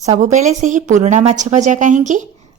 सबुबेले से ही पुराना माछ भजा कहीं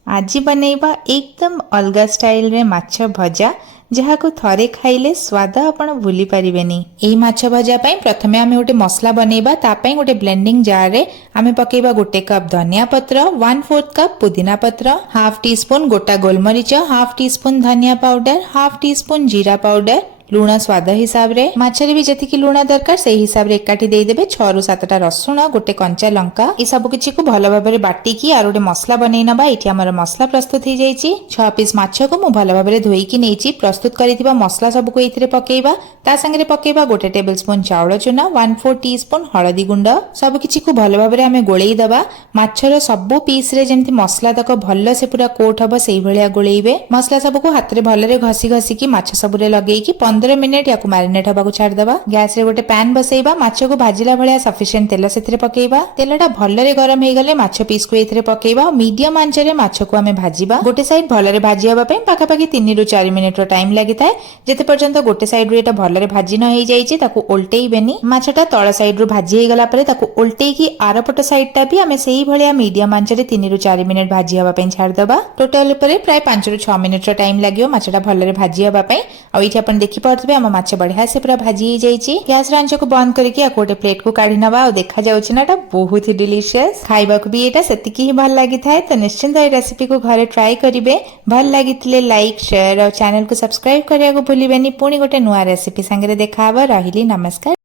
आज बनैबा एकदम अलग स्टाइल रे माछ भजा जहाँ को थरे खाइले स्वाद आपण भूली पारिबेनी। एई माछ भजा पई प्रथमे आमे गोटे मसला बनैबा तापई गोटे ब्लेंडिंग जार रे आमे पकेबा गोटे कप धनिया पत्र 1/4 कप पुदीना पत्र हाफ टी स्पून गोटा गोलमरीच हाफ टी स्पून धनिया पाउडर हाफ टी स्पून जीरा पाउडर लुण स्वाद हिसाब रे माछरे भी जति लुण दरकार से हिसाब रे एकाठी देदेबे 6 ରୁ 7टा रसुण गोटे कंचा लंका ए सब किछि को भलो भाबरे बाटी की आर गोटे मसला बनै नबा। एठी हमर मसला प्रस्तुत हो जाईची 6 पीस माछ को मु भलो भाबरे धोई की नेची प्रस्तुत करिथिबा मसला सब को एथिरे पकेइबा ता संगे पकेइबा गोटे टेबलस्पून चाउळ चूना 1/4 टीस्पून हळदी गुंड सब किछि को भलो भाबरे हमें गोळेई दबा। माछर सब पीस रे जेमति मसला तक भलो से पूरा कोट हबो सेही भलिया गोळेइबे। मसला सब को हाथ रे भलो रे घसी घसी की माछ सब रे लगेई की 15 मिनिट या मैरिनेट हवा छाड़ दबा। गैस रे गोटे पैन बसैबा माछ को भाजिला भलिया सफिशिएंट तेल सेथिरे पकेइबा। तेलटा भलो रे गरम हे गले माछ पीस को एथिरे पकेइबा। मीडियम आंच रे माछ को हमें भाजिबा। गोटे साइड भलो रे भाजी हबा पई पाखा पाखी 3 ରୁ 4 मिनिट रो टाइम लागि थाए। जेते पर्यंत गोटे साइड रे एटा भलो रे भाजी न हे जाईची ताकू उल्टेइबेनी। माछटा तळ साइड रो भाजी हे गला परे ताकू उल्टेई की आरपट साइडटा भी हमें सेही भलिया मीडियम आंच रे 3 ରୁ 4 मिनिट भाजी हबा पई छाड़ दबा। टोटल ऊपर प्राय 5 ରୁ 6 मिनिट रो टाइम लागियो माछटा भलो रे भाजी हबा पई। आ एठी अपन देखि पारथबे हम माछ बढ़िया से पूरा भाजी ही जाइए। गैस आंच को बंद करके गोटे प्लेट को काढ़ी नवा और देखा जाउछि ना बहुत ही डिलीशियस खाइबा को भी एटा सेतिकी ही भल लागि थाए। तो निश्चिंत ए रेसिपी को घरे ट्राई करिवे। भल लागिथिले लाइक शेयर और चैनल को सब्सक्राइब करिया को भूलिबेनी। पुणी गोटे नुआ रेसिपी संगे देखा हबा। रहिली नमस्कार।